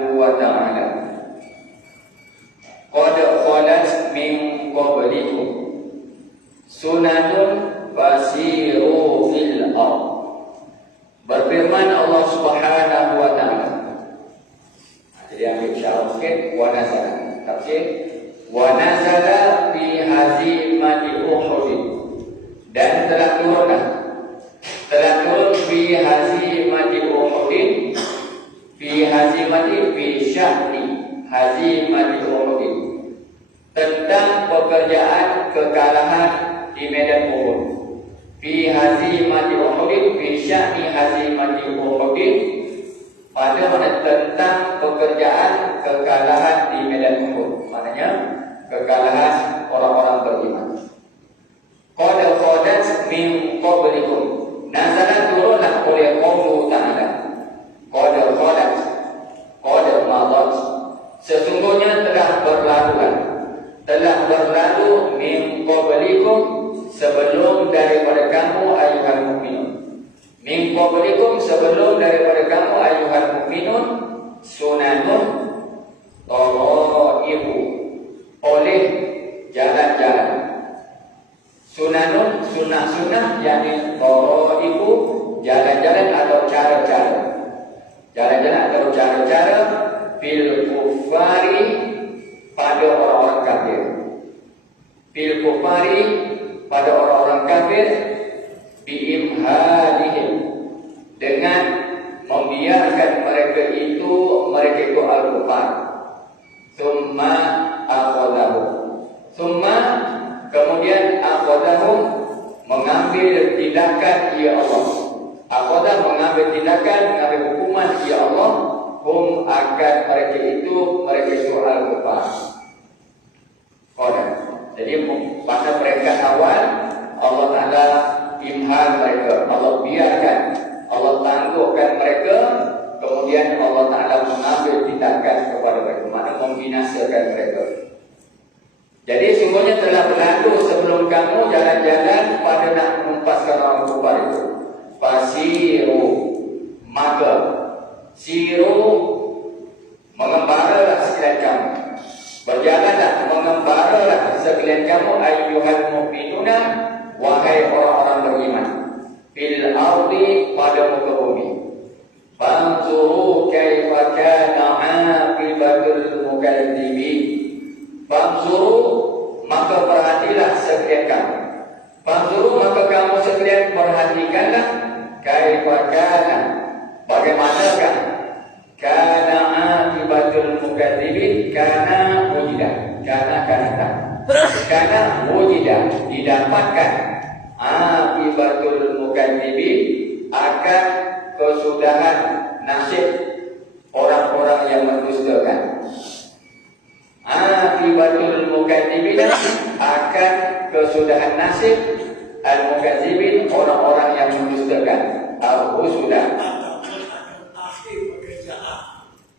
Subhanahu wa ta'ala, qad khalat min qablikum sunanun fasiru fil ardh. Berfirman Allah Subhanahu wa ta'ala. Jadi ambil syarah sikit, wa nazala. Tafsir, wa nazala fi hazimati Uhud. Dan telah turun fi hazimati Uhud, fi hazimati fi syahni hazimati Uhud, tentang pekerjaan kekalahan di medan Uhud. Fi hazimati Uhud, fi syahni hazimati Uhud, pada tentang pekerjaan kekalahan di medan Uhud, maknanya kekalahan orang-orang beriman. Qad khadat min qablikum, nazala turunlah oleh Allah Ta'ala. Qad khadat, qad madat, sesungguhnya telah berlalu min qablikum, sebelum daripada kamu ayuhan mukminun. Min qablikum, sebelum daripada kamu ayuhan mukminun, sunanun taraibu, oleh jalan-jalan. Sunanun, sunnah-sunnah, yakni taraibu, jalan-jalan atau cara-cara. Jalan-jalan atau cara-cara fil kufari, pada orang-orang kafir. Fil kufari, pada orang-orang kafir, biimhalihim, dengan membiarkan mereka itu al-kufar. Summa akhadahum, kemudian akhadahum, mengambil tindakan ya Allah. Akhadah, mengambil tindakan, mengambil hukuman ya Allah. Hum, akan mereka itu al-kufar. Jadi pada peringkat awal Allah Ta'ala imhal mereka, Allah biarkan, Allah tangguhkan mereka, kemudian Allah Ta'ala mengambil tindakan kepada mereka, maknanya membinasakan mereka. Jadi sungguhnya telah berlalu sebelum kamu jalan-jalan pada nak menempaskan orang kufar itu. Fasiru, maka siru, mengembaralah sekalian kamu, berjalanlah, mengembaralah sekalian kamu, ayyuhal mu'minuna, wahai orang-orang beriman, fil ardi, pada muka bumi. Fanzuru kaifa kana aqibatul mukadzibin. Fanzuru, maka perhatilah sekalian kamu. Fanzuru, maka kamu sekalian perhatikanlah, kaifa kana, bagaimanakah kana aqibatul mukadzibin. Kana wujidah, kana wujidah, didapatkan, aqibatul mukadzibin, akan kesudahan nasib orang-orang yang mendustakan. Akibatul mukadzibin, akan kesudahan nasib al-mukadzibin, orang-orang yang mendustakan. Al-husudah, akhir pekerjaan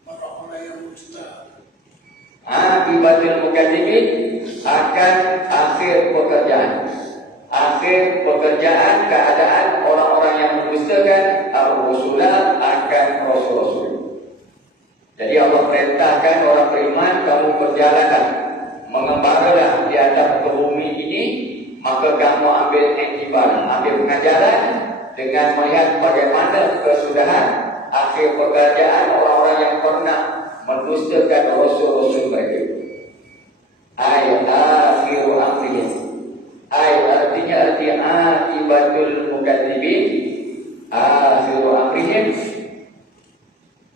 orang-orang yang mendusta. Akibatul mukadzibin, akan akhir pekerjaan. Akhir pekerjaan, keadaan orang-orang yang mendustakan. Al-husudah, akan rasul-rasul. Jadi Allah perintahkan orang beriman, kamu berjalanlah, mengembaralah di atas bumi ini, maka kamu ambil iktibar, ambil pengajaran dengan melihat bagaimana kesudahan akhir pekerjaan orang-orang yang pernah mendustakan rasul-rasul mereka. Ayat akhiru amrihim, artinya akibatul mukadzibin, akhiru amrihim,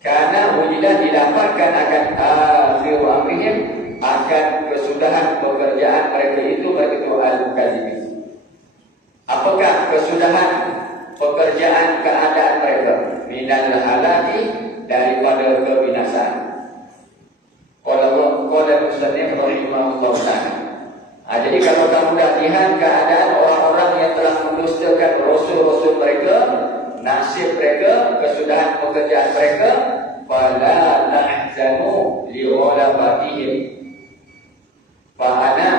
karena wujidah, didapatkan, akan akhiru amrihim, akan kesudahan pekerjaan mereka itu al-mukadzibin. Apakah kesudahan pekerjaan keadaan mereka? Minal halaki, daripada kebinasaan. Qala musannif rahimahullah ta'ala. Jadi kalau kamu dah lihat keadaan orang-orang yang telah mendustakan rasul-rasul mereka, nasib mereka, kesudahan pekerjaan mereka, fala tahzanu li ghalabatihim, fa ana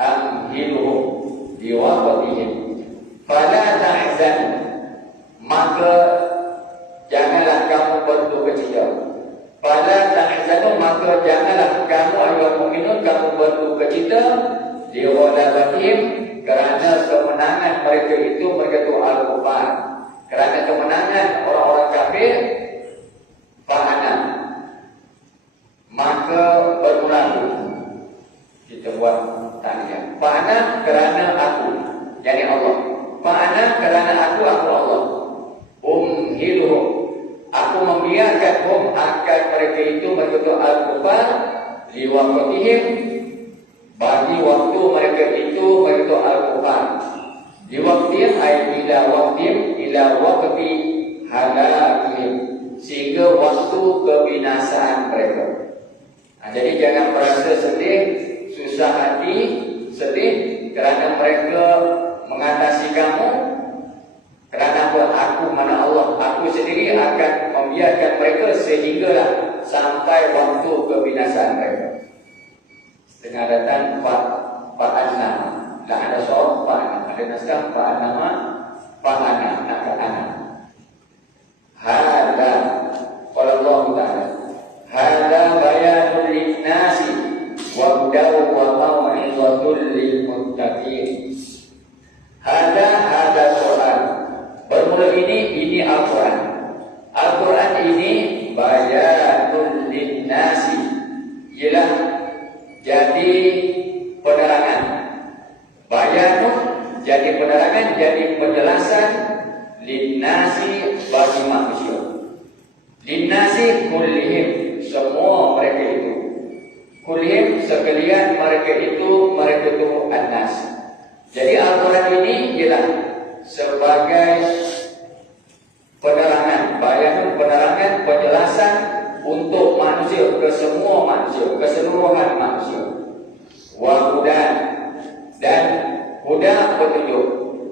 amhiluhum li waqatihim. Fala tahzan, maka janganlah kamu berduka cita. Fala maka janganlah kamu ayuhan mukminun kamu berduka cita di ghalabatihim kerana kemenangan mereka itu al-kufar. Kerana kemenangan orang-orang kafir, fa'ana maka bermula kita buat tanya. Fa'ana kerana aku, jadi Allah. Fa'ana kerana aku Allah. Umhiluhum, aku membiarkan akan mereka itu al-kufar liwaqtihim, bagi waktu mereka itu al-kufar. Liwaqtihim ay ila waqti halakihim, sehingga waktu kebinasaan mereka. Jadi jangan merasa sedih, susah hati, sedih kerana mereka mengatasi kamu. Kerana apa? Aku mana Allah, aku sendiri akan membiarkan mereka sehinggalah sampai waktu kebinasaan mereka. Setengah datang fa'anna, tak ada soal fa'anna, ada naskah fa'anna, fa'anna, nak ka'ana. Hada, qala Allah Ta'ala, hada bayanul linnasi wa hudaw wa mau'izatul lil muttaqin. Hada Quran. Bermula ini Al-Quran. Al-Quran ini bayanul linnasi, ialah jadi penerangan. Bayanun jadi penerangan, jadi penjelasan, linnasi bagi manusia. Linnasi kullihim, semua mereka itu. Kullihim sekalian mereka itu an-nas. Jadi Al-Quran ini ialah sebagai penerangan, bayanun penerangan, penjelasan untuk manusia, ke semua manusia, keseluruhan manusia. Wa hudan, dan huda petunjuk.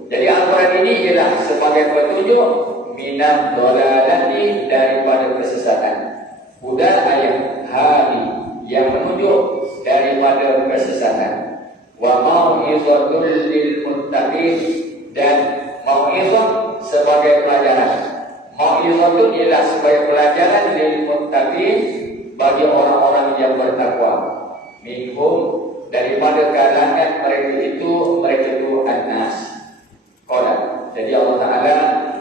Jadi Al-Quran ini ialah sebagai petunjuk minam dhalalati, daripada kesesatan. Huda ayat hadi, yang menunjuk daripada kesesatan. Wa mau'izatul lil muttaqin, dan mau'izah sebagai pelajaran. Mau'izatun ialah sebagai pelajaran lil muttaqin, bagi orang-orang yang bertakwa. Minhum, daripada kalangan mereka itu an-nas. Qala. Jadi Allah Ta'ala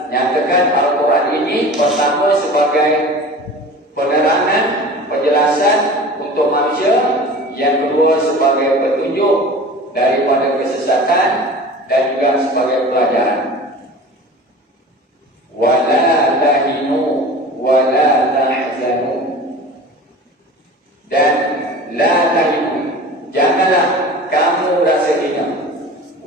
nyatakan Al-Quran ini pertama sebagai penerangan, penjelasan untuk manusia, yang kedua sebagai petunjuk daripada kesesatan, dan juga sebagai pelajaran. Wala tahinu wala tahzanu, dan la tahinu, janganlah kamu rasa hina.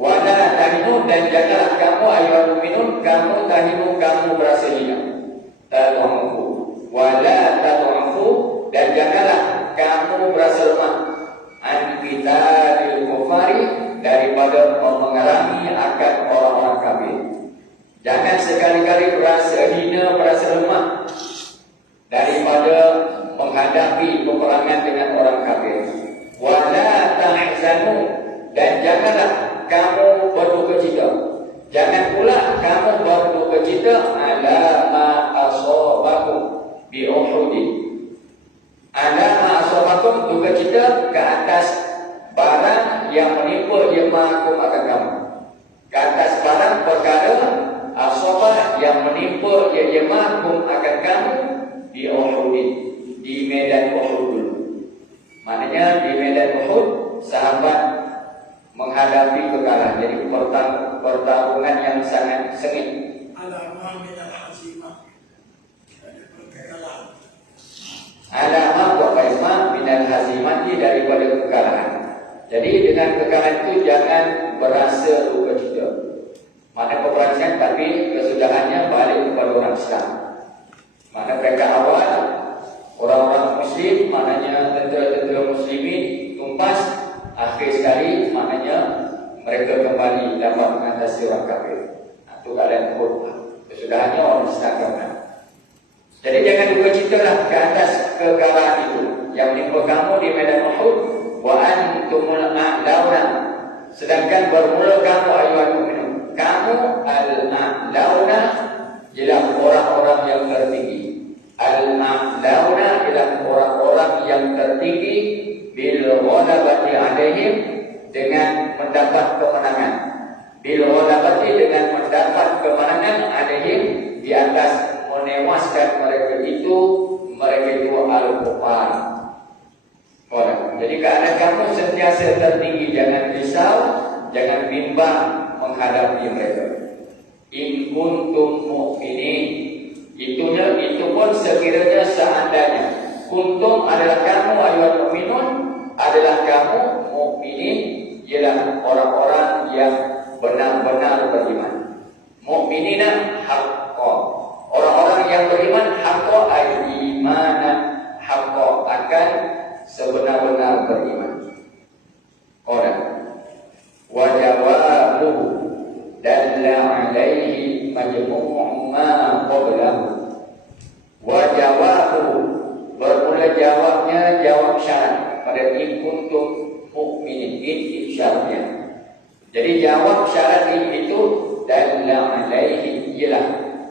Wala tahinu, dan janganlah kamu ayuhal mukminun kamu tahinu, kamu berasa hina. Tad'ufu wala tad'ufu, dan janganlah kamu berasa lemah. An qitalil kufari, daripada memerangi akan orang-orang kafir. Jangan sekali-kali berasa hina, berasa lemah daripada menghadapi peperangan dengan orang kafir. Wala tahzanu, dan janganlah kamu berduka cita. Jangan pula kamu berduka cita ala ma asabakum bi Uhud. Ala ma asabakum, duka cita ke atas barang yang menimpa jemaahkum akan kamu. Ke atas barang perkara asabah yang menimpa jemaahkum akan kamu di Uhud, di medan Uhud dulu. Maknanya di medan Uhud sahabat menghadapi kekalahan. Jadi pertarungan yang sangat sengit. Alamah minal hazimah, ada kekalahan. Alamah wa qaimah minal hazimati, daripada kekalahan. Jadi dengan kekalahan itu jangan berasa duka cita. Mana peperangan, tapi kesudahannya balik kepada orang Islam. Mana mereka awal orang-orang Muslim, maknanya tentera-tentera Muslimin tumpas. Akhir sekali, maknanya mereka kembali dapat mengatasi orang kafir. Itu keadaan Uhud. Kesudahannya orang Islam kembali. Jadi jangan duka citalah ke atas kekalahan itu yang menimpa kamu di medan Uhud. Wa antumul a'launa, sedangkan bermula kamu ayuhan mukminun, kamu al-a'launa ialah orang-orang yang tertinggi. Al-a'launa ialah orang-orang yang tertinggi bil ghalabati alaihim, dengan mendapat kemenangan, bil ghalabati, dengan mendapat kemenangan alaihim, di atas menewaskan mereka itu al-kufar. Jadi keadaan kamu sentiasa tertinggi, jangan risau, jangan bimbang menghadapi mereka. In kuntum mu'minin, itu pun sekiranya seandainya. Kuntum adalah kamu ayuhat mu'minun, adalah kamu mu'minin, ialah orang-orang yang benar-benar beriman. Mu'minina haqqo, orang-orang yang beriman, haqqo ay imanan, haqqo akan sebenar-benar beriman. Orang wa jawabuhu dalla alaihi majmu'u ma qablahu. Wa jawabuhu, bermula jawabnya jawab syarat pada in kuntum mu'minin, in syaratnya. Jadi jawab syarat itu dalla alaihi, ialah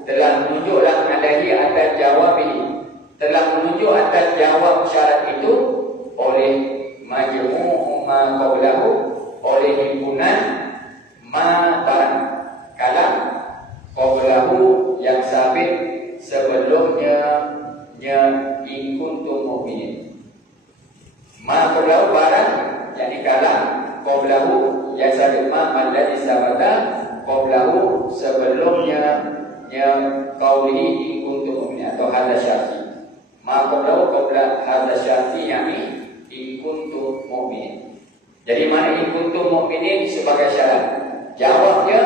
telah menunjuklah alaihi atas jawab ini, telah menunjuk atas jawab syarat itu oleh majmu'u ma qablahu, oleh himpunan ma barang kalam qablahu yang sabit sebelumnya nya in kuntum mu'minin. Ma qablahu barang yang kalam, qablahu yang sabit ma alladhi sabata qablahu sebelumnya yang qaulihi in kuntum mu'minin, atau hadza syarti. Ma qablahu qabla hadza syarti yani in kuntum mu'minin. Jadi mana in kuntum mu'minin sebagai syarat. Jawabnya,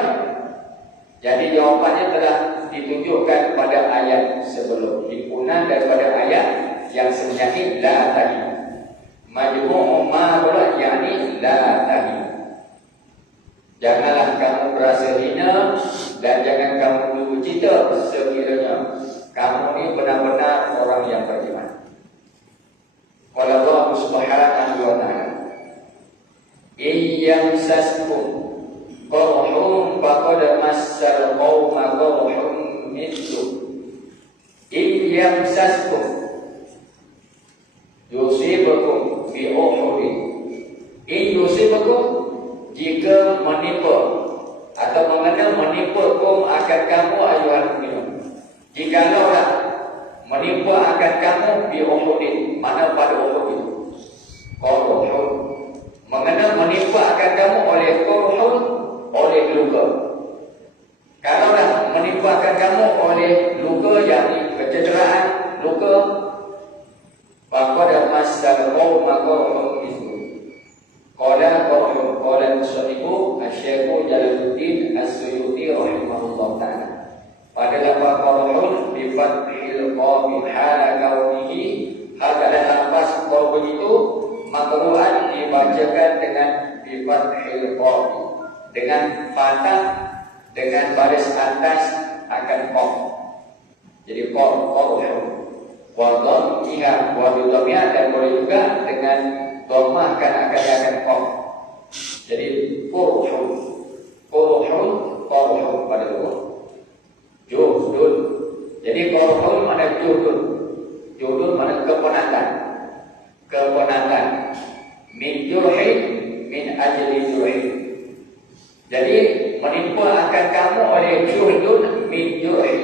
jadi jawabannya telah ditunjukkan pada ayat sebelum, himpunan daripada ayat yang sebenarnya la tadi. Majmu'u ma qala yani la tadi. Janganlah kamu berasa hina dan jangan kamu dulu cita sekiranya kamu ni benar-benar orang yang beriman. Qala Allah Subhanahu wa ta'ala, "Iyam saskum qurhum faqad massal qauma qurhum mithlu." Iyam saskum yusibukum bi uhudin. In yusibukum, jika menimpa atau mengenai menimpa kum akan kamu ayuhan minum. Jikalau menimpa akan kamu bi uhudin, mana pada Uhud itu qurhun, mengenai menimpa akan kamu oleh qurhun, oleh luka. Kalau menimpa akan kamu oleh luka, yakni kecederaan, luka, faqad massal qauma qurhun mithlu. Qala al-musannifu Asy-Syaikh Jalaluddin As-Suyuti rahimahullah ta'ala, pada lafaz qurhun bi fathil qaf hala kaunihi, hadalah lafaz qurhun itu makruhan dibacakan dengan bi fathil qaf, dengan fathah, dengan baris atas akan qaf. Jadi qurhun wa dhammiha wa bidhammiha, dan boleh juga dengan dhammah kan akan qaf. Jadi qurhun pada juhdun. Jadi qurhun mana juhdun mana kepenatan. Min jurhin, min ajli jurhin. Jadi menimpa akan kamu oleh juhdun min jurhin,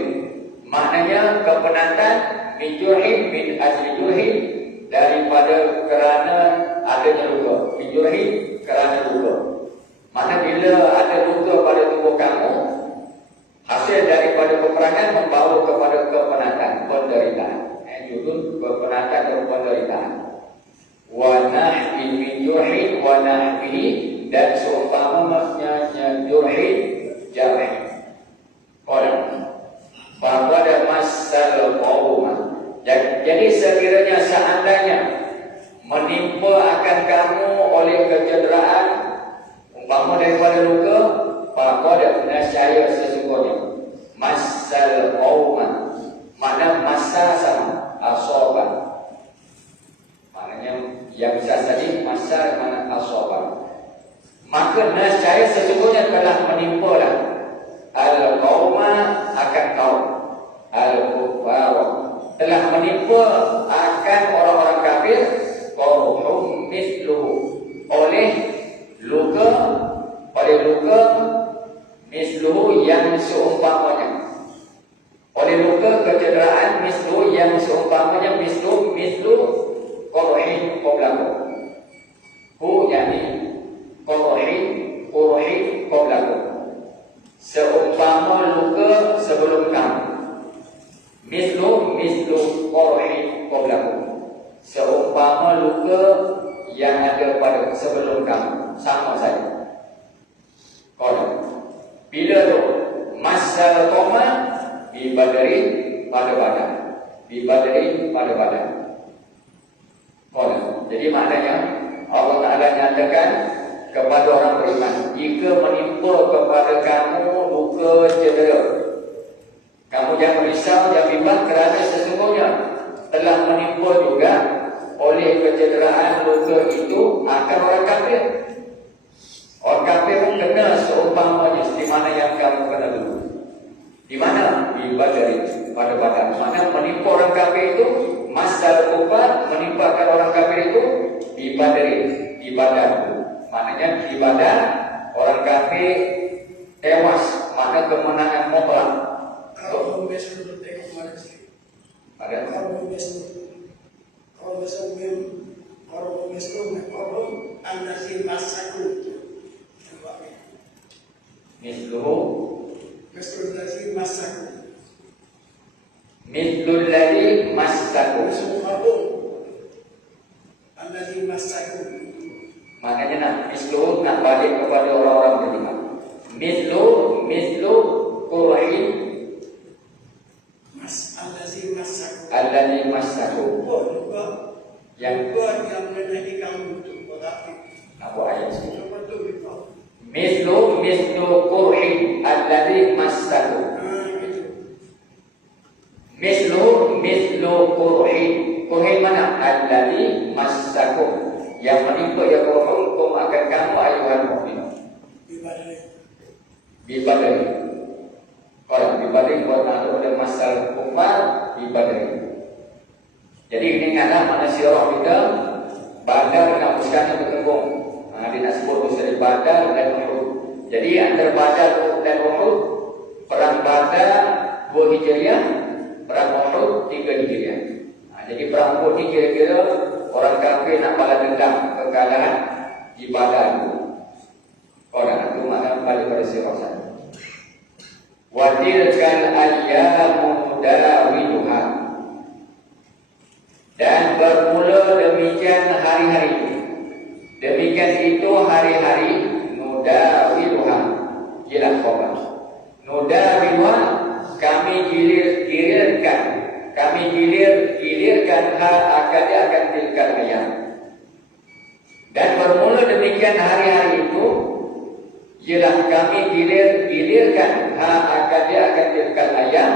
maknanya kepenatan, min jurhin, min ajli jurhin, daripada kerana adanya luka. Min jurhin, kerana luka. Mana bila ada luka pada tubuh kamu, hasil daripada peperangan membawa kepada kepenatan, penderitaan. Judul kepenatan dan penderitaan. Wa nahbi min jurhin wa nahbihi, dan seumpamanya jurhin, jarih. Orang pada masal qauma. Jadi sekiranya seandainya menimpa akan kamu oleh kecederaan, umpama daripada luka, faqad nasyaya sesungguhnya masal qauma, makna masa sama asoban, maknanya yang bisa tadi masa mana asoban, maka nasyaya sesungguhnya telah menimpa lah al-qauma akan kaum, al-kuffar telah menimpa akan orang-orang kafir, yang ada pada sebelum kamu, sama saja. Qala bila tu masa qoma bi badri pada badan, bi badri pada badan. Qala jadi maknanya Allah Taala nyatakan kepada orang beriman, jika menimpa kepada kamu luka cedera, kamu jangan risau, jangan bimbang, kerana sesungguhnya telah menimpa juga oleh kecederaan luka itu akan orang kafir. Orang kafir pun kena seumpamanya di mana yang kamu kena dulu. Di mana? Di badari, pada badan. Mana menimpa orang kafir itu, masa kufar menimpakan orang kafir itu di badari, di badan. Maknanya di badan orang kafir tewas, maka kemenangan mutlak. Kalau besok tengok mana sih? Ada Kalau besok anda si masaku. misluhu Besok lagi masaku. mislul ladzi massaku. Besok kamu anda si masaku. Maknanya nak mislu nak balik kepada orang-orang beriman. Mislu qur'in Alladzi masaku. alladzi massaku. Yang menjadi kamu itu berarti apa ayat itu? betul itu. Mislu qur'in alladzi massaku. Mislu qur'in. Qur'in mana? Alladzi massaku. Yang menimpa ya hukum akan kamu ayuhan mukmin. Bibadari. Kalau bibadari buat nak ada masalah kufar bibadari. Jadi ini adalah mana sirah kita Badar dengan Uskan yang bertembung. Dia nak sebut usaha Badar dan Uhud. Jadi antara Badar dan Uhud, perang Badar 2 Hijriah, perang Uhud 3 Hijriah. Jadi perang Uhud ni kira-kira orang kafir nak balas dendam kekalahan di Badar itu. Orang itu makna balik pada sirah sana. Wa tilkal ayyamu nudawiluha. Dan bermula demikian hari-hari itu. Demikian itu hari-hari nudawiluha. Ialah khabar. Nudawiluha kami gilirkan. Kami gilirkan akan tilkal ayam. Dan bermula demikian hari-hari itu ialah kami gilirkan akan tilkal ayam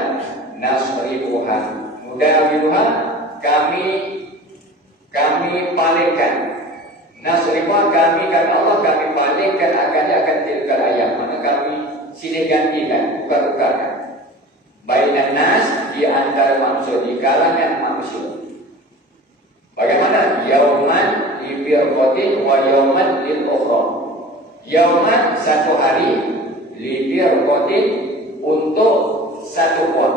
nasrifuha. Nudawiluha kami palingkan. Nasrifuha kami Allah kami palingkan akan tilkal ayam. Mana kami sini gantikan, tukar-tukarkan. Bainan nas di antara manusia, di kalangan manusia. Bagaimana? Yauman li firqatin wa yauman lil ukhra. Yauman satu hari, li firqatin untuk satu kuat.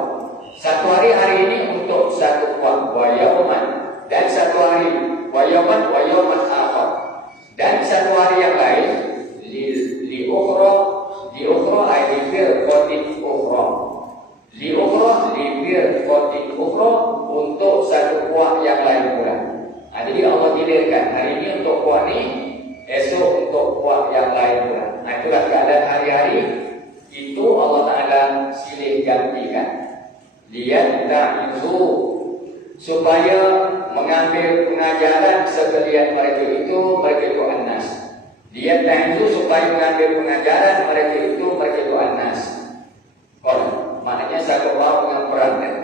Satu hari ini untuk satu kuat. Wa yauman dan satu hari wa yauman akhar. Dan satu hari yang lain li ukhra ay li firqatin ukhra. Li firqatin ukhra untuk satu kuat yang lain pula. Jadi Allah gilirkan hari ini untuk kuat ni, esok untuk kuat yang lain pula. Itulah keadaan hari-hari itu Allah Taala silih gantikan. Lihat ta'idhu supaya mengambil pengajaran sekalian mereka itu an-nas. Lihat ta'idhu supaya mengambil pengajaran mereka itu an-nas. Maknanya satu orang dengan perang kan?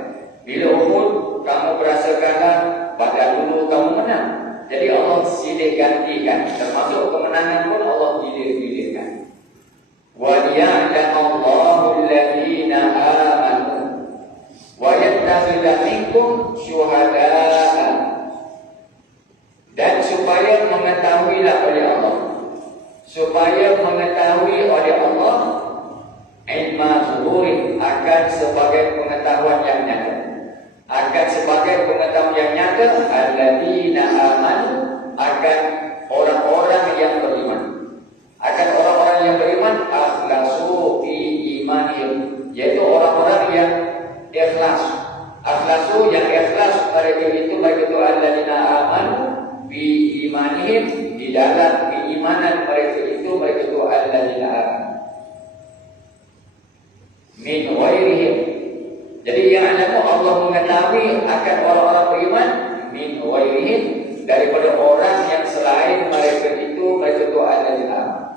Bila Uhud kamu berasa kalah, Badar dulu kamu menang. Jadi Allah silih gantikan. Termasuk kemenangan pun Allah gilir-gilirkan. Wa liya'lamallahu alladhina amanu wa yattakhidha minkum syuhada'a. Dan supaya mengetahuilah oleh Allah, ilma zuhurin akan sebagai pengetahuan yang nyata. Alladzina amanu akan orang-orang yang beriman. Akhlasu fi imanihim, yaitu orang-orang yang ikhlas. Akhlasu yang ikhlas mereka itu daripada orang yang selain mereka itu alladzina amanu.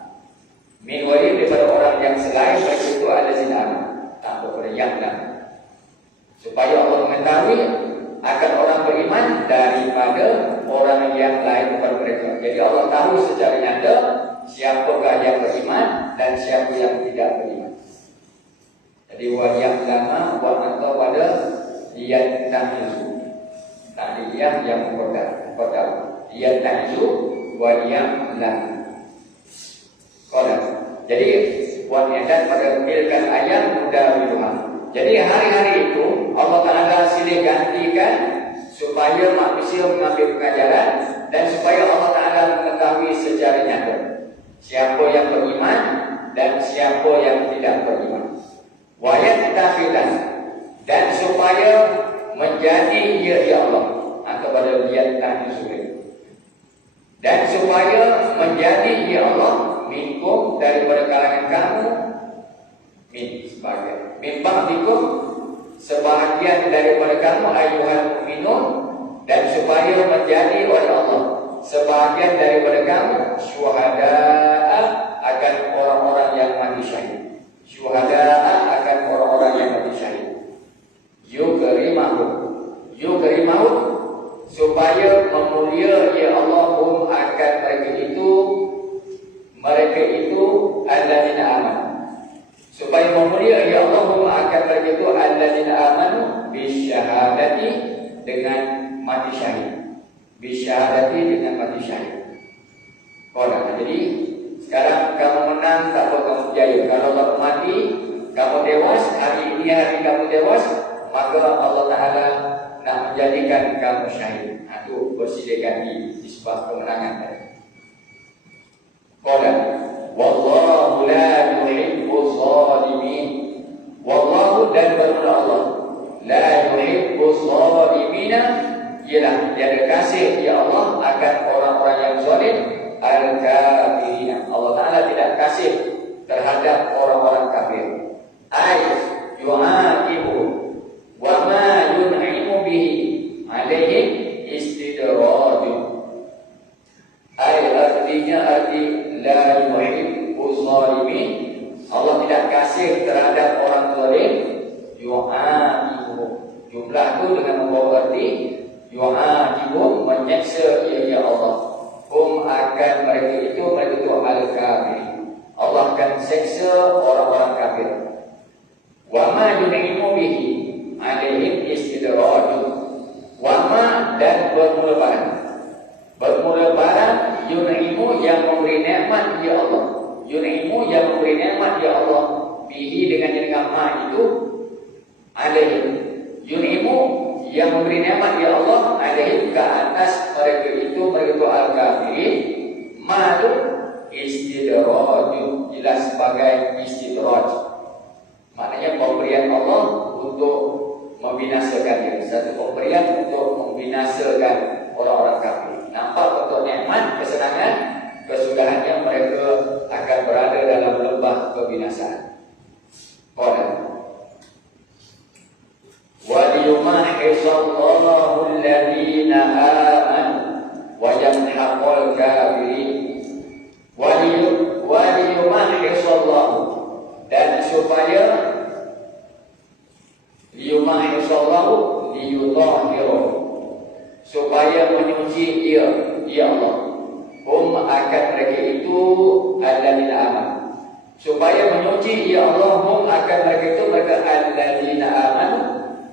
Min wali daripada orang yang selain mereka itu alladzina amanu. Tak kepada yang lain. Supaya Allah mengetahui akan orang beriman daripada orang yang lain daripada mereka. Jadi Allah tahu secara nyata siapakah yang beriman dan siapa yang tidak beriman. Jadi wajah lama buat atau pada yang tahzu. Tadi yang kota yang tahzu wajah lama. Kota. Jadi buat edan pada milkan ayat mudah wiluhan. Jadi hari-hari itu Allah Ta'ala silih gantikan supaya manusia mengambil pengajaran dan supaya Allah Ta'ala mengetahui secara nyata siapa yang beriman dan siapa yang tidak beriman. Wayat tafilan dan supaya menjadi ya Allah kepada dia tahzurin. Dan supaya menjadi ya Allah minkum daripada kalangan kamu min sebagian min ba'dikum sebahagian daripada kamu ayuhan mu'minun dan supaya menjadi oleh Allah sebahagian daripada kamu syuhada'a akan orang-orang yang mati syahid. Syuhada'a akan orang-orang yang mati syahid. Yukrimahu supaya memulia ya Allah akan mereka itu alladzina amanu. Supaya memulia ya Allah akan mereka itu alladzina amanu bisyahadati dengan mati syahid. Bisyahadati dengan mati syahid. Jadi sekarang kamu menang, tak apa kamu jaya. Kalau kamu mati, kamu tewas, hari ini hari kamu tewas, maka Allah Ta'ala nak menjadikan kamu syahid. Itu bersediakan di sebab kemenangan tadi. Wallahu la yuhibbuz zalimin. Wallahu dan bermula Allah la yuhibbuz zalimina, ialah tiada kasih ya Allah akan orang-orang yang zalim. Al-kafirin, Allah Ta'ala tidak kasih terhadap orang-orang kafir. Ay yu'aqibu wa ma yun'imu bihi alaihim istidraju. Ay artinya la yuhibbuz zalimin, Allah tidak kasih terhadap orang zalim. Yu'aqibu, jumlah itu dengan membawa arti yu'aqibu, menyeksa ya Allah. Akan mereka itu al-kafir. Allah akan seksa orang-orang kafir. Wa ma yun'imu bihi alaihim istidraj. Wa ma dan bermula barang yun'imu yang memberi nikmat ya Allah. Yun'imu yang memberi nikmat ya Allah bihi dengan ma itu alaihim. Yun'imu yang memberi nikmat ya Allah alaihim ke atas mereka itu al-kafirin. Ma'adu istidraj, jelas sebagai istidraj. Maknanya pemberian Allah untuk membinasakan dia. Satu pemberian untuk membinasakan orang-orang kafir. Nampak untuk nikmat, kesenangan, kesudahannya mereka akan berada dalam lembah kebinasaan. وَلِيُمَحِّصَ الَّذِينَ آمَنُوا وَيَمْحَقَ الْكَافِرِينَ. وَلِيُمَحِّصَ اللَّهُ dan supaya liyumahiss Allahu liyutahhirahu, supaya menyuci dia Allah akan mereka itu alladzina amanu, supaya menyuci Allah akan mereka itu alladzina amanu,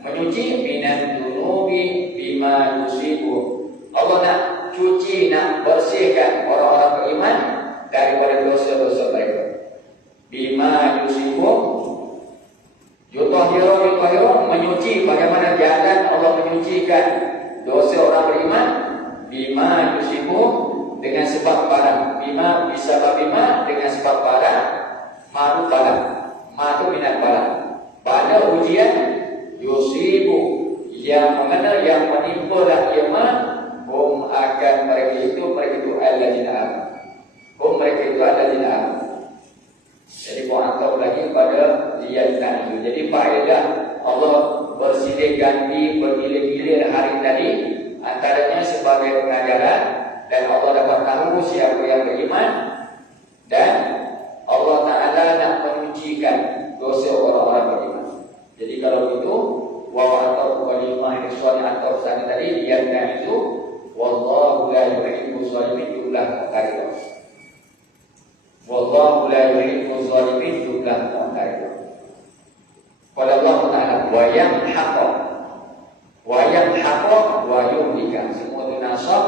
menyuci minan dunubi bima yusibu. Allah nak cuci, nak bersihkan orang-orang beriman daripada dosa-dosa mereka. Bima yusibu, yutahhiru, menyuci. Bagaimana jalan Allah menyucikan dosa orang beriman? Bima yusibu, dengan sebab barang. Bima bisa bima dengan sebab barang. Madu barang, madu minat barang. Pada ujian yusibu, yang mengenal, yang menimpa iman, akan mereka itu alladzina amanu. Mereka itu alladzina amanu. Jadi atau lagi pada liatan itu. Jadi faedah Allah bersilih ganti bergilir-gilir hari tadi, antaranya sebagai oleh pengajaran, dan Allah dapat tahu siapa yang beriman, dan Allah Ta'ala nak menyucikan dosa orang-orang beriman. Jadi kalau itu wa atau kalimah ikhwan atau sana tadi yang itu wallahu la yuhibbu zalimin jumlah kalimat. Wallahu la yuhibbu zalimin jumlah kalimat. Qala Allah Ta'ala wa yamhaqu wa yuhlika. Semua itu nasab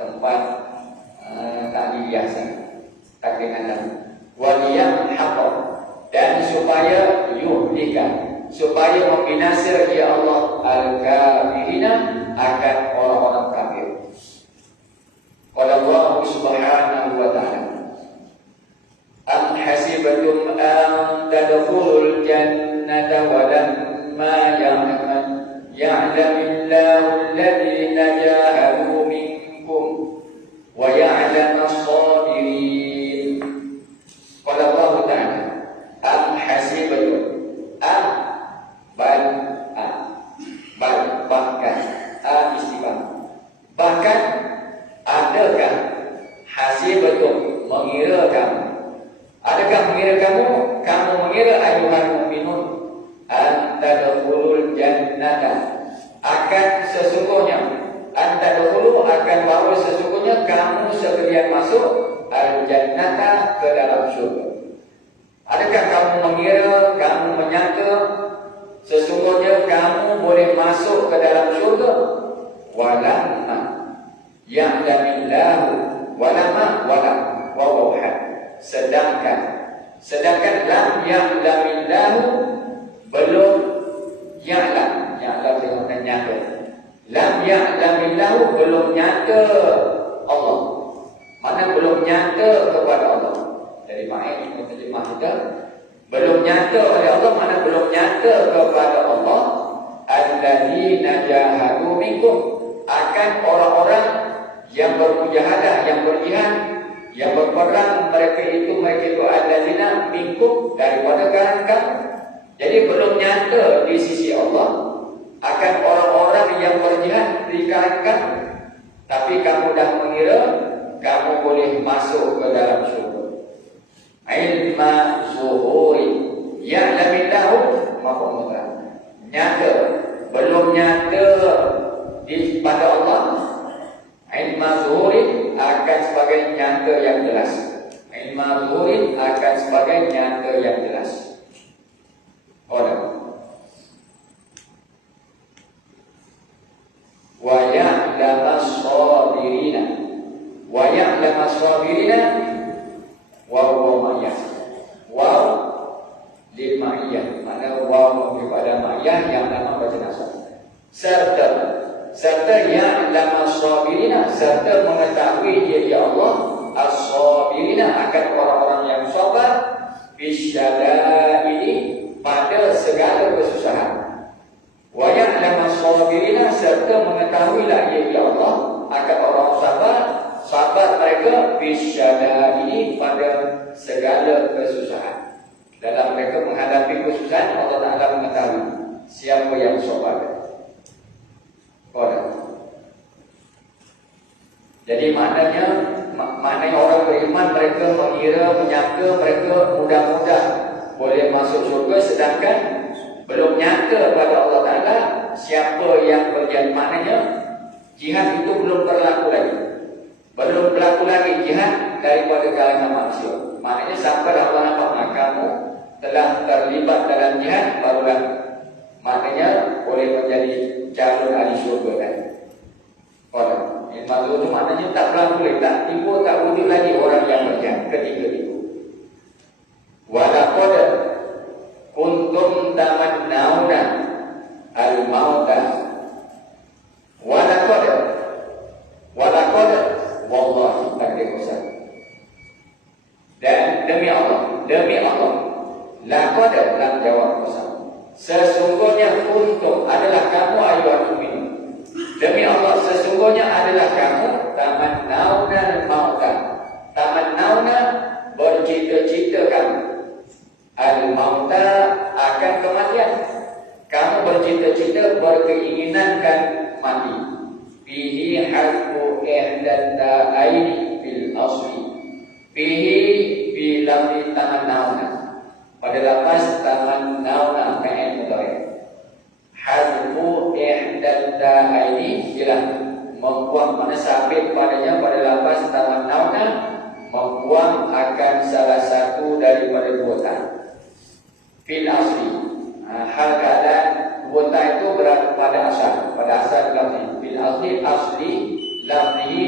tempat ta'liyah sana. Takdiran dalam wa yamhaqu, dan supaya yuhlika, supaya membinasir ya Allah al-kafirina, akan orang-orang kafir. Qala Allah Subhanahu wa ta'ala am hasibatum an tadkhulul jannata wa lamma ya'lamillahu alladhina jahadu minkum wa ya'lamu as-sabirin. Qala Allah ta'ala am hasibatum bahkan bahkan adakah hasibatum, mengira kamu, adakah mengira kamu mengira ayuhan mu'minun an tadkhulul jannata, akan sesungguhnya an tadkhulu, akan bahawa sesungguhnya kamu sekalian masuk al jannata, ke dalam syurga. Adakah kamu mengira, kamu menyangka sesungguhnya kamu boleh masuk ke dalam syurga? Walamma ya'lamillahu, walamma wawawhan, sedangkan lam ya'lamillahu, belum ya'lam dengan nyata, lam ya'lamillahu, belum nyata Allah, mana belum nyata kepada Allah. Dari makna terjemah kita, belum nyata oleh Allah, mana belum nyata kepada Allah. Alladzina jahadu minkum, akan orang-orang yang bermujahadah, yang berjihad, yang berperang, mereka itu alladzina minkum, daripada kalangan kamu. Jadi belum nyata di sisi Allah akan orang-orang yang berjihad di kalangan kamu, tapi kamu dah mengira kamu boleh masuk ke dalam syurga. Ilma zuhuri ya'lamillahu mafhumah, nyata, belum nyata di pada Allah. Ilma zuhuri akan sebagai nyata yang jelas, ilma zuhuri akan sebagai nyata yang jelas. Wa ya'lamas sabirina, wa ya'lamas sabirina, waw ma'iyah, waw lil ma'iyah, mana waw kepada ma'iyah yang dalam baca nasab, serta ya'lam as-sabirina, serta mengetahui dia ya Allah as-sabirina, akan orang-orang yang sabar, bisyadaini, pada segala kesusahan. Wa ya'lam as-sabirina, serta mengetahuilah dia ya Allah akan orang sabar mereka bisyada ini, pada segala kesusahan. Dalam mereka menghadapi kesusahan, Allah Ta'ala mengetahui siapa yang sabar. Jadi maknanya orang beriman, mereka mengira, menyangka mereka mudah-mudah boleh masuk syurga, sedangkan belum nyata pada Allah Ta'ala siapa yang berjihad. Maknanya jihad itu belum berlaku lagi, belum berlaku lagi jihad daripada kalangan manusia. Maknanya sampai Allah nampak kamu telah terlibat dalam jihad, barulah maknanya boleh menjadi calon ahli syurga kan. Maksud itu maknanya tak boleh, tak timbul, tak wujud lagi orang yang berjihad ketika itu. Walaqad kuntum tamannawna al-mauta, walaqad wallahi takdir besar, dan demi Allah laqad dalam jawab besar, sesungguhnya kuntum adalah kamu ayuhan mukmin, demi Allah sesungguhnya adalah kamu tamannawna al-mauta, tamannawna Fihi bilam di tangan nauna. Pada lapas tangan nauna fi'il mudhari'. Hadfu ihdadda aini ialah membuang, mana sabit padanya pada lapas tangan nauna, membuang akan salah satu daripada dua tan. Fil asli, hal keadaan dua tan itu berada pada asal lafzi. Fil asli lafzi,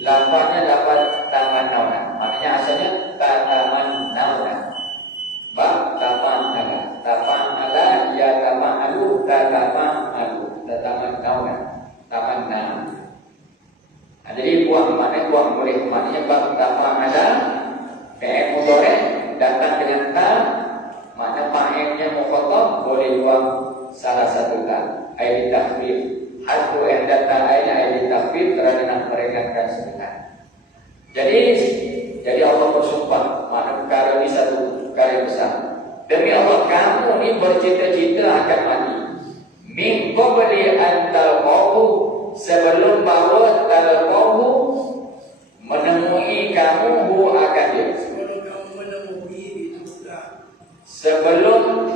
lafaznya dapat tangan nauna. Maknanya asalnya taman nauna. Ba taman ala ya tama'alu tatamalu taman nauna. Taman nauna. Jadi buang, maknanya buang boleh. Maknanya bab taman ala fi'il mudhari' datang dengan ta, makna fa'ilnya mukhatab, boleh buang salah satu ta. Ai takhfif. Hadfu ihdatha aina ai takhfif, kerana nak meringankan sebentar. Jadi Allah bersumpah, makna perkara ini satu perkara besar. Demi Allah, kamu ni bercita-cita akan mati. Min qabli an talqahu, sebelum bahawa talqahu menemui kamu hu akan dia. Sebelum kamu menemui itu sudah. Sebelum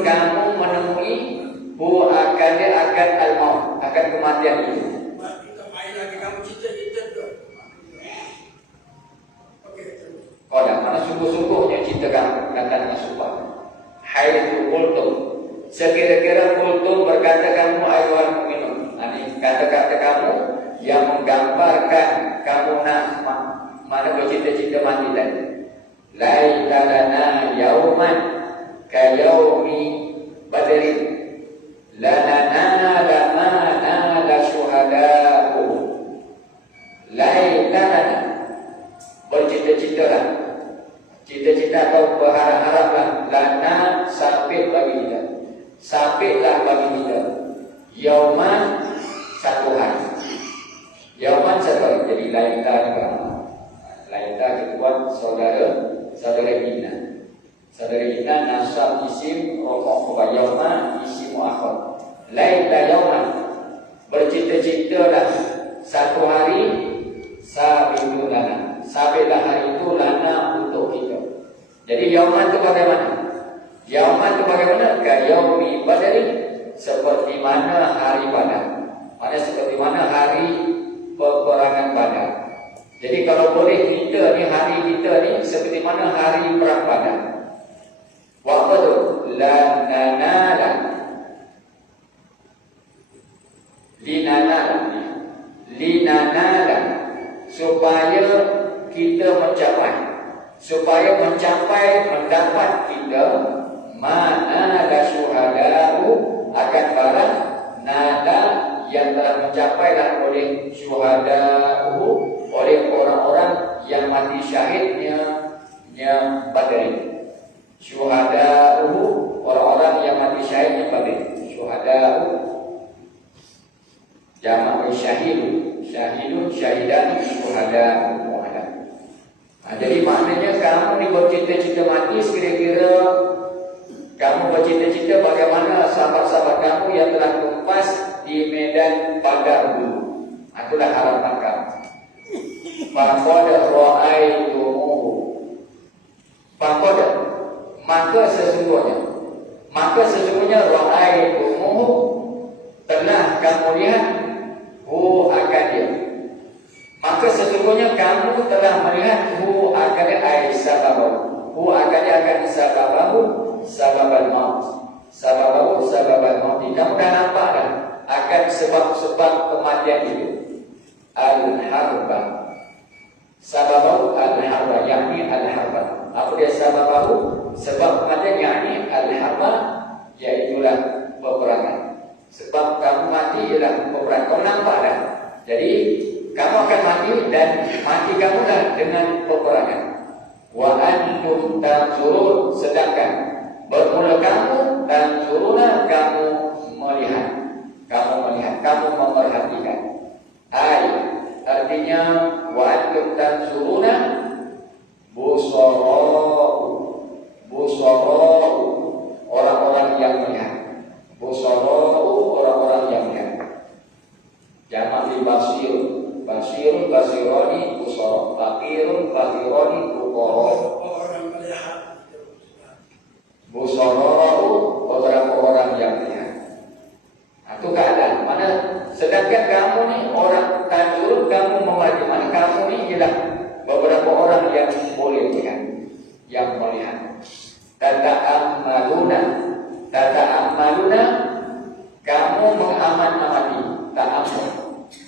kamu menemui hu akan dia, akan al-maut, akan kematian itu. Kita main lagi, kamu cita-cita tu. Okey. Oh dah, mana sungguh-sungguhnya cinta kamu, kata sumpah. Haitsu qultum, sekira-kira qultum berkata kamu ayuhan mu'minun. Ini kata-kata kamu yang menggambarkan kamu nak mana bercita-cita mati tadi. Laita lana yauman kayaumi badrin, lanana lamana la syuhada'u. Laita lana, bercita-citalah, cita-cita atau berharap-haraplah, lana sabit bagi kita, sabitlah bagi kita, yauman satu hari, yauman satu hari. Jadi laita juga, laita ketuan saudara Inna, saudara Inna nasab isim rofa, yauman isim muakhar. Laita yauman, bercita-citalah satu hari, sabitu lana, sabitlah hari itu lana untuk kita. Jadi yauman itu bagaimana? Yauman itu bagaimana? Ka yaumi badri, seperti mana hari Badar. Maksudnya seperti mana hari peperangan Badar. Jadi kalau boleh kita ni, hari kita ni seperti mana hari perang Badar. Wa qad lanana linanala, supaya kita mencapai mendapat kita mana ada syuhada'u, akan barang nada yang telah mencapailah oleh syuhada'u, oleh orang-orang yang mati syahidnya Badri. Syuhada'u, orang-orang yang mati syahidnya Badri. Syuhada'u jamak syahidun, syahidan, syuhada'u. Jadi maknanya kamu ni bercita-cita mati, sekira-kira kamu bercita-cita bagaimana sahabat-sahabat kamu yang telah tumpas di medan Badar dulu. Itulah harapan kamu. Faqad ra'aitumuhu, faqad, maka sesungguhnya ra'aitumuhu, telah kamu lihat hu akan dia. Maka sesungguhnya kamu telah melihat hu akan ai sababahu, hu akan dia akan sababahu, sababal maut, sababahu sababal maut. Kamu dah nampak dah akan sebab-sebab kematian itu. Al-harba, sababahu al-harba, yakni al-harba. Apa dia sababahu? Sebab kematian, yakni al-harba, iaitulah peperangan. Sebab kamu mati ialah peperangan. Kamu nampak dah. Jadi kamu akan mati, dan mati kamu dah dengan peperangan. Wa antum tanzurun, sedangkan bermula kamu, tanzuruna, kamu melihat, kamu memerhatikan. Artinya wa antum tanzuruna busara'u, orang-orang yang melihat. Busara'u, orang-orang yang melihat. Jamak li basir, basirun basirani busara, fakirun fakirani fuqara. Orang melihat. Busara beberapa orang yang melihat. Nah, itu keadaan. Mana sedangkan kamu ni orang tajur, kamu memaji. Mana kamu ni ialah beberapa orang yang boleh melihat, yang melihat. Tata'ammaluna, kamu mengamat-amati, ta'ammul.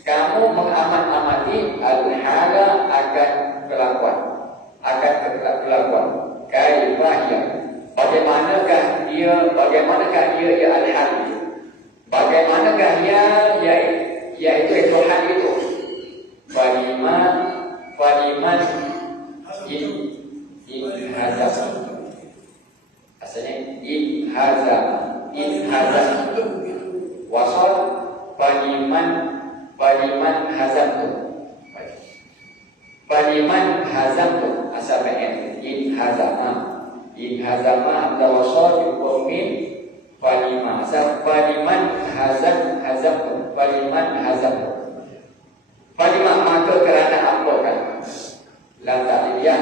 Kamu mengamat-amati al-hala akan kelakuan, kaifahiyah. Bagaimanakah dia ya al-hal? Bagaimanakah yaitu hal itu? Faliman in hazam. Asalnya in hazam. Wasal faliman hazam tu. Faliman hazam tu asal fi'il in hazama tawasal yuqmin falima asal faliman hazam tu. Falima maka kerana apa kan? La ta'liyah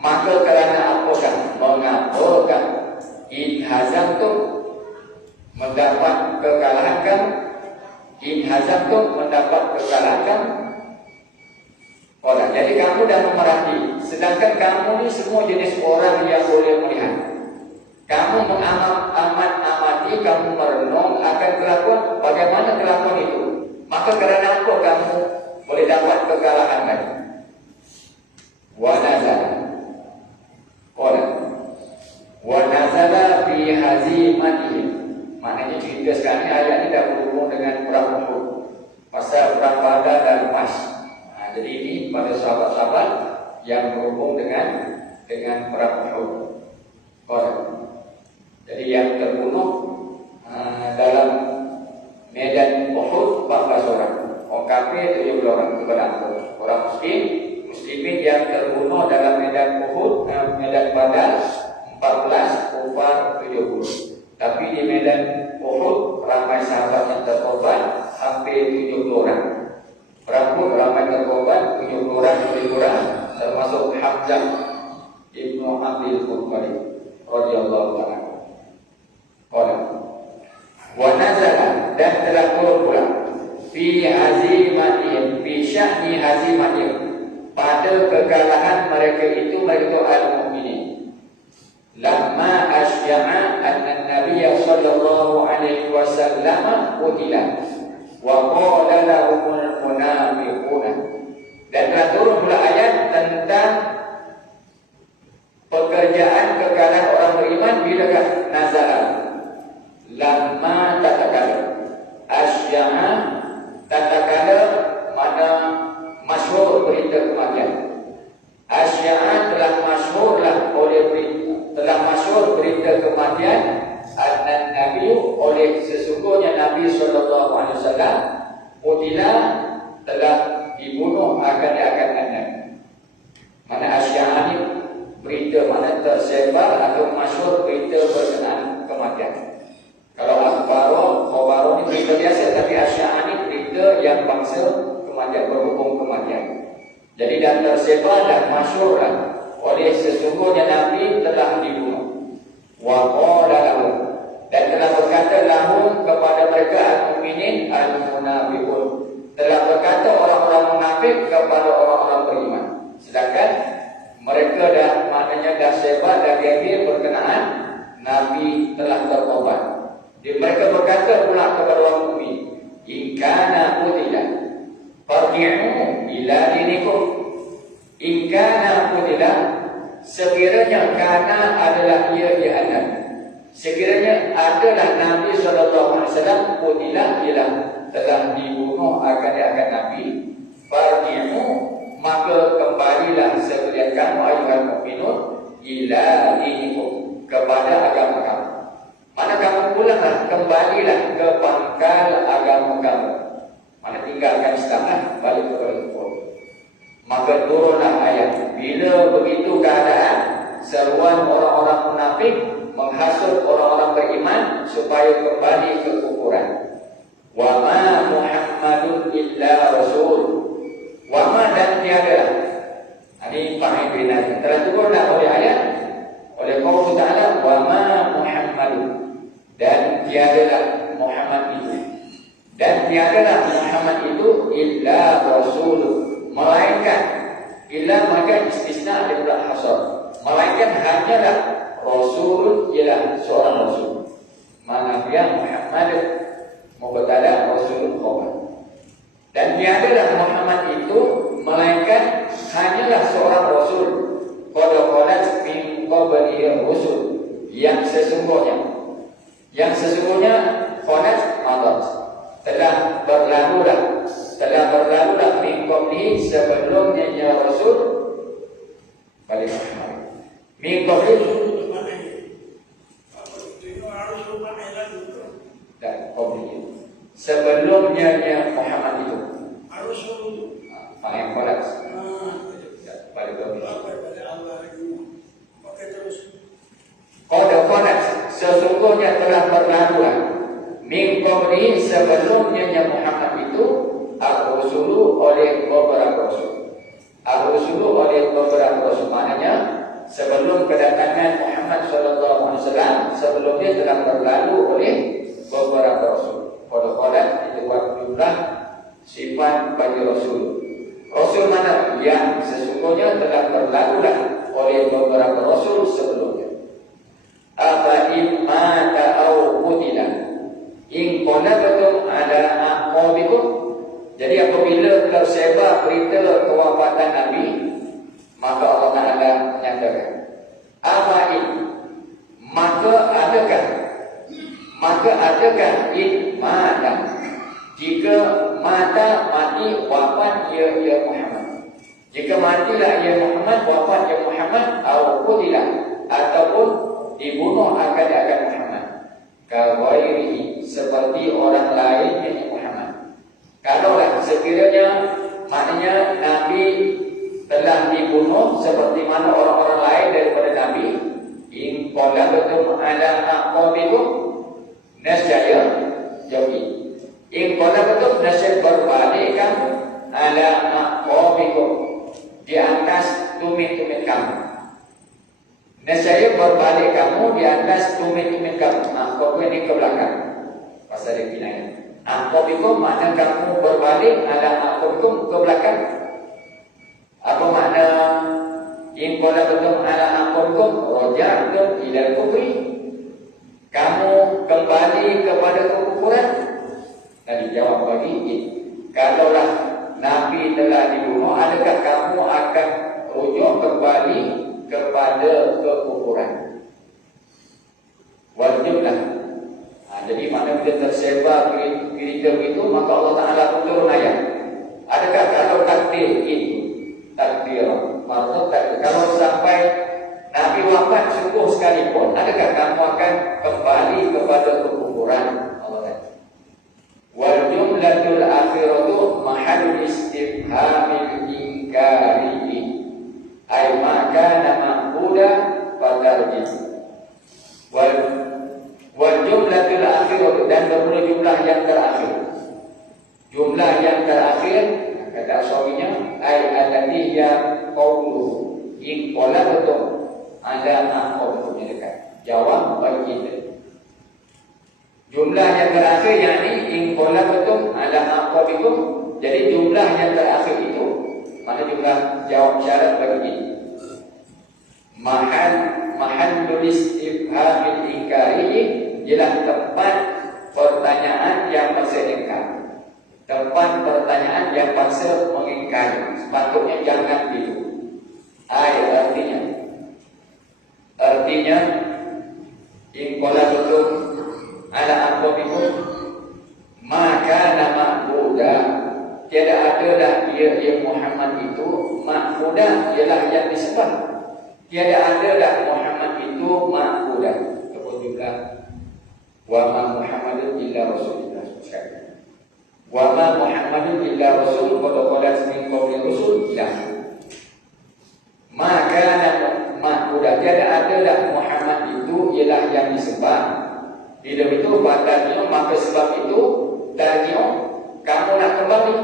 maka kerana apa kan? Mengapa kan? In hazam tu mendapat kekalahan kan? In hazam tu mendapat kekalahan kan? Orang. Jadi kamu dah memerhati. Sedangkan kamu ni semua jenis orang yang boleh melihat. Kamu mengamat-amati, kamu merenung akan kelakuan. Bagaimana kelakuan itu? Maka kerana apa kamu boleh dapat kekalahan lagi? Wa nazala fi hazimatihim. Maknanya cerita sekarang ni ayat ni dah berhubung dengan perang Uhud. Pasal perang Badar dan Mas. Jadi ini pada sahabat-sahabat yang berhubung dengan perang Uhud. Jadi yang terbunuh dalam medan Uhud 14 orang. Orang kafir 70 orang kepada orang muslimin yang terbunuh dalam medan Uhud, medan Badar 14, kufar 70. Tapi di medan Uhud ramai sahabat yang terkorban hampir 70 orang. Perang Uhud ramai terkorban 70 orang lebih kurang, termasuk Hamzah Ibnu Abdul Muttalib radhiyallahu ta'ala. Wa nazala dan telah turun pula fi hazimatihim, fi sya'ni hazimatihim, pada kekalahan mereka itu al-mu'minin. Lamma asya'a anna Nabiya sallallahu alaihi wasallam qutila wa qala lahumul munafiquna. Dan telah turun pula ayat tentang pekerjaan kekalahan orang beriman bilakah nazala. Lamma tatakala asya'a, tatakala mana masyhur berita kematian. Asya'a telah masyhur berita kematian anna Nabi, oleh sesungguhnya Nabi sallallahu alaihi wasallam qutila, telah dibunuh akan Nabi. Mana asya'a ni berita mana tersebar atau masyhur berita berkenaan kematian. Kalau khabar ni berita biasa, tapi asya'a ni berita yang bangsa kematian, berhubung kematian. Jadi dah tersebar dan masyhur oleh sesungguhnya Nabi telah dibunuh. Wa qala lahum, dan telah berkata lahum kepada mereka al-mu'minin al-munafiqun, telah berkata orang-orang munafik kepada orang-orang beriman. Sedangkan mereka dah sebar dan gembira berkenaan Nabi telah tertobat. Jadi mereka berkata pula kepada orang mukmin, in kana qutila farji'u ila dinikum. In kana qutila, sekiranya kana adalah ia anda, sekiranya adalah Nabi SAW qutila, ialah telah dibunuh akan Nabi, farji'u, maka kembalilah sekalian kamu ayuhan mukminun ila dinikum, kepada agama kamu. Mana kamu pulanglah, kembalilah ke pangkal agama kamu. Mana tinggalkan Islam, balik kepada kufur. Maka turunlah ayat. Bila begitu keadaan, seruan orang-orang munafik menghasut orang-orang beriman supaya kembali ke kufuran. Wa ma Muhammadun illa rasul. Wa ma dan tiada. Ini paham binatang. Telah turun oleh ayat oleh Allah Ta'ala, wa ma Muhammadun, dan tiadalah Muhammad itu, dan tiadalah Muhammad itu illa rasul, melainkan illa maka istisna daripada hasar, melainkan hanyalah rasul, ialah seorang rasul. Mana dia Muhammad mubtada rasul khabar, dan tiadalah Muhammad itu melainkan hanyalah seorang rasul. Qad min qablihi rusul, yang sesungguhnya qadat madat, telah berlalulah min qablihi, sebelumnya ya rasul balik min qablihi dan qablihi, sebelumnya ya Muhammad itu yang qadat balik qadat, sesungguhnya telah berlalulah min qablihi, sebelumnya yang Muhammad itu ar-rusulu, oleh beberapa rasul. Ar-rusulu oleh beberapa rasul, maknanya sebelum kedatangan Muhammad sallallahu alaihi wasallam, sebelumnya telah berlalu oleh beberapa rasul. Qadat itu buat jumlah sifat bagi rasul. Rasul mana? Yang sesungguhnya telah berlalulah oleh beberapa rasul sebelumnya. Apa mata au qutila in qalabatum ala aqabikum. Jadi apabila tersebar berita kewafatan Nabi, maka Allah Ta'ala menyatakan apa maka adakah in mata, jika mata mati wafat ya Muhammad, jika matilah ya Muhammad, wafat ya Muhammad, au qutila, ataupun dibunuh akan Muhammad, kawairihi, seperti orang lain yang Muhammad. Kalaulah sekiranya maknanya Nabi telah dibunuh seperti mana orang-orang lain daripada Nabi, in qalabatum ala aqabikum, nescaya jauhi, in qalabatum, nescaya berbalik kamu, ala aqabikum, di atas tumit-tumit kamu. Nescaya berbalik kamu di atas tumit-tumit kamu. Aqab ini ke belakang, pasal dia pinang. Aqabikum makna kamu berbalik, ala aqabikum ke belakang. Apa makna in qalabatum ala aqabikum, raja'tum ila kufri, kamu kembali kepada kekufuran? Tadi jawab bagi ini, kalaulah Nabi telah dibunuh, adakah kamu akan rujuk kembali kepada kekufuran? Wajiblah. Jadi mana bila tersebar berita itu, maka Allah Ta'ala pun turun ayat. Adakah kalau takdir itu, takdir maksud takdir, kalau sampai Nabi wafat sungguh sekalipun, adakah kamu akan kembali kepada kekufuran? Allah kata, wal jumlatul akhiratu mahallul istifhamil inkari, ay maka nama muda fatarjih. Wal jumlatul akhiratu, dan bermula jumlah yang terakhir. Jumlah yang terakhir kata suaminya, ay allati ya qawlu in qalabatum ala aqabikum, dekat. Jawab bagi kita. Jumlah yang terakhir yakni in qalabatum ala aqabikum. Jadi jumlah yang terakhir itu, mana jumlah jawab syarat bagi ini? Mahallul istifhamil inkari, ialah tempat pertanyaan yang pasal ingkar. Tempat pertanyaan yang pasal mengingkari. Sepatutnya jangan gitu. Artinya in qalabatum ala aqabikum, maka nama Buddha, tiada ada dah ia Muhammad itu, makmudah ialah yang disembah. Tiada ada dah Muhammad itu makmudah. Ataupun juga wa ma Muhammadun illa rasulullah sekali. Wa ma Muhammadun illa rasul, qad min qabli rusul ila. Maka makmudah, tiada ada dah Muhammad itu ialah yang disembah. Tidak itu badannya, maka sebab itu tanya kamu nak kembali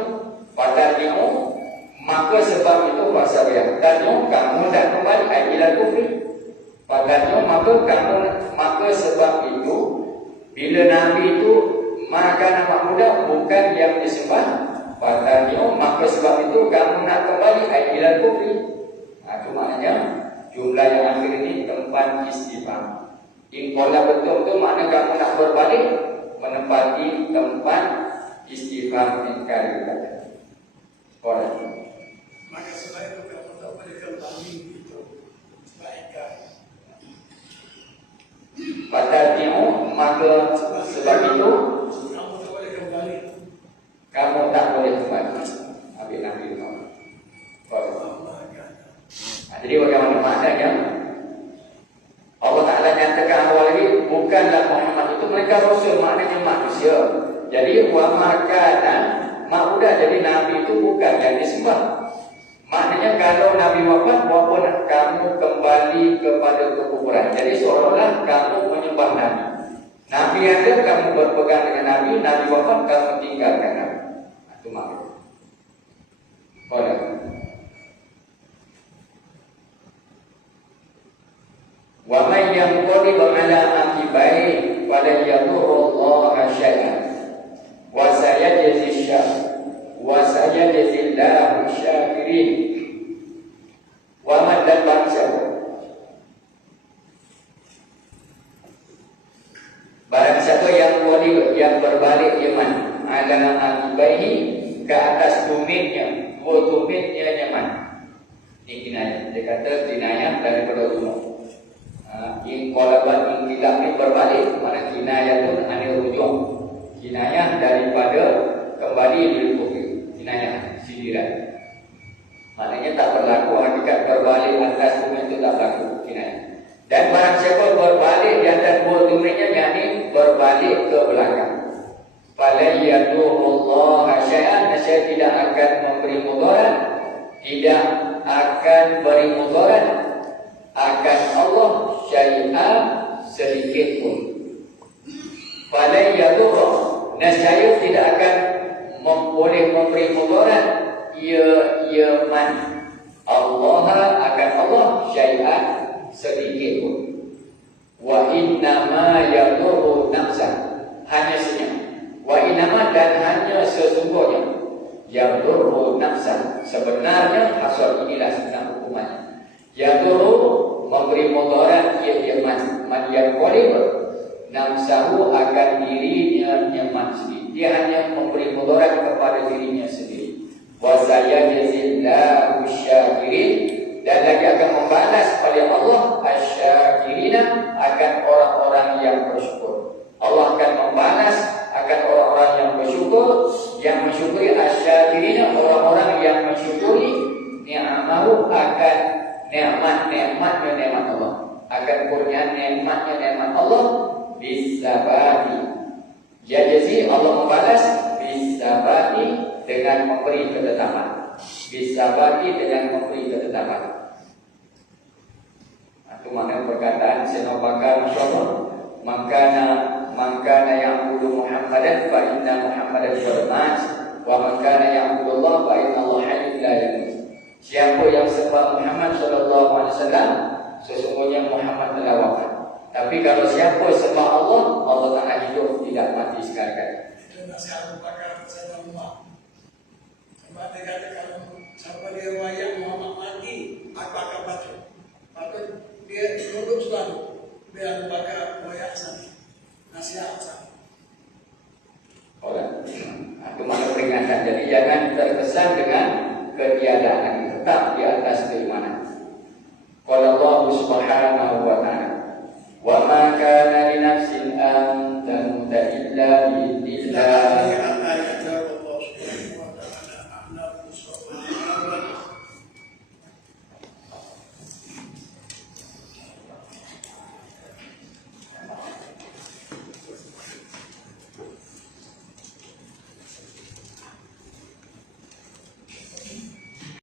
pada ilmu, maka sebab itu wasabiah. Dan kamu nak kembali ila kufri. Padanya maka sebab itu bila Nabi itu makan anak muda bukan yang disembah. Padanya maka sebab itu kamu nak kembali ila kufri. Itu maknanya jumlah yang akhir ini tempat istifham. Inqala betul tu makna kamu nak berbalik menempati tempat istifham ingkar juga. Boleh. Maka sebab itu kamu tak boleh kembali itu baikkan. Pada ti'u maka sebab itu Kamu tak boleh kembali. kamu tak boleh kembali. Habis Nabi Muhammad. Jadi bagaimana maknanya? Allah Ta'ala nyatakan awal lagi bukanlah Muhammad itu mereka rasul, maknanya manusia. Jadi wa makana udah jadi Nabi itu bukan yang disembah. Maknanya kalau Nabi wafat walaupun kamu kembali kepada kekufuran. Jadi seolah-olah kamu menyembah Nabi. Nabi ada kamu berpegang dengan Nabi, Nabi wafat kamu tinggalkan Nabi. Itu maknanya. Boleh. Wa man yanqalib ala aqibai fala yadurrullaha syai'an wa sayajzi wa sayajzi Allahu syakirin. Wa man dan bangsa barang siapa yang qalib yang berbalik iman ala aqibaihi ke atas tumitnya, dua tumitnya nyaman. Ini kinayah, dia kata kinayah daripada gunung. Inqalabat inqilab ni berbalik, mana kinayah tu anil rujung, kinayah daripada kembali dilukui, kinayah sindiran. Maknanya tak berlaku hakikat berbalik atas tumit itu tak berlaku kinayah. Dan barang siapa berbalik di atas dua tumitnya, yakni berbalik ke belakang, fala yadurrullaha syai'an, saya tidak akan memberi mudarat, tidak akan beri mudarat akan Allah syai'an sedikit pun. Fala yadurru, nescaya tidak akan boleh memberi mudarat ia man Allah akan Allah syai'an sedikit pun. Wa innama yadurru nafsa, hanya senyap. Wa innama dan hanya sesungguhnya yadurru nafsa, sebenarnya asal inilah sebenarnya hukumannya. Yadurru memberi mudarat ia man yang qalib nafsahu akan dirinya nyaman sendiri. Dia hanya memberi mudarat kepada dirinya sendiri. Wa sayajzillahu syakirin, dan lagi akan membalas oleh Allah asyakirina, akan orang-orang yang bersyukur. Allah akan membalas akan orang-orang yang bersyukur, yang mensyukuri asyakirina, orang-orang yang mensyukuri ni'amahu akan nikmat-nikmatnya Allah, akan kurnia nikmatnya Allah bisabati. Jadi Allah membalas bisabati dengan memberi ketetapan, bisabati dengan memberi ketetapan. Itu makna perkataan Sayyidina Abu Bakar, masyaallah, mangkana ya'budu Muhammadan fa inna Muhammadan qad wa mangkana ya'budu Allah fa inna Allah hayyun la yamut. Siapa yang sembah Muhammad sallallahu alaihi wasallam, sesungguhnya Muhammad telah wafat. Tapi kalau siapa sembah Allah, Allah Taala hidup, tidak mati sekali-kali. Itu nasihat Abu Bakar kepada Umar.